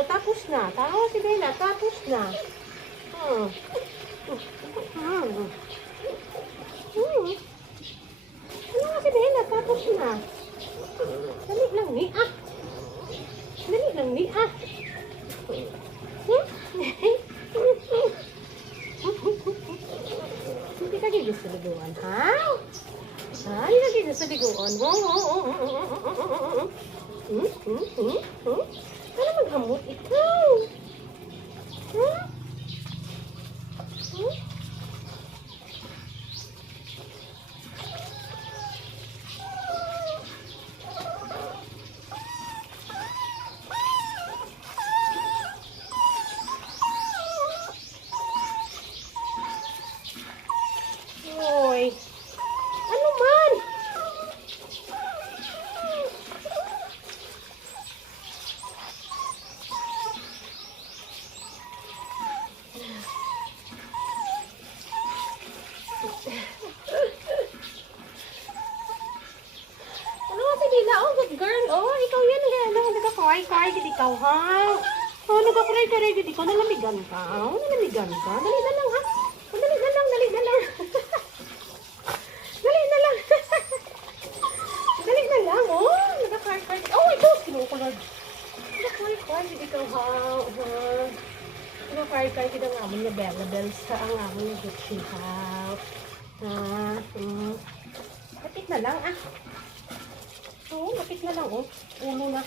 oh, tapos na. Tawa si Bella, tapos na. Hmm. Hmm. Ano nga si Bella, tapos na. Dali lang ni, ah. Dali lang ni, ah. Hindi ka gigil sa liguan, ha? Hindi ka gigil sa liguan. Ano maghamot ikaw? Ha? Hoy. Ano man? Ano nga si Dila? Oh, good girl. Oh, ikaw yan. Nagka-cry-cry. Gid ikaw, ha? Oh, nagka-cry-cry. Gid ikaw. Nalamigan ka. Oh, nalamigan ka. Dali na lang, ha? Oh, dali na lang. Dali na lang. Dali na lang. Dali na lang. Oh, nagka-cry-cry. Oh, ito. Kinukulad. Nagka-cry-cry. Gid ikaw, ha? Nagka-cry-cry. Gid ang amon niya Bella Bells sa ang amon niya Gucci, ha? Lapit na lang, ah. Oo, lapit na lang, oh. Ulo na.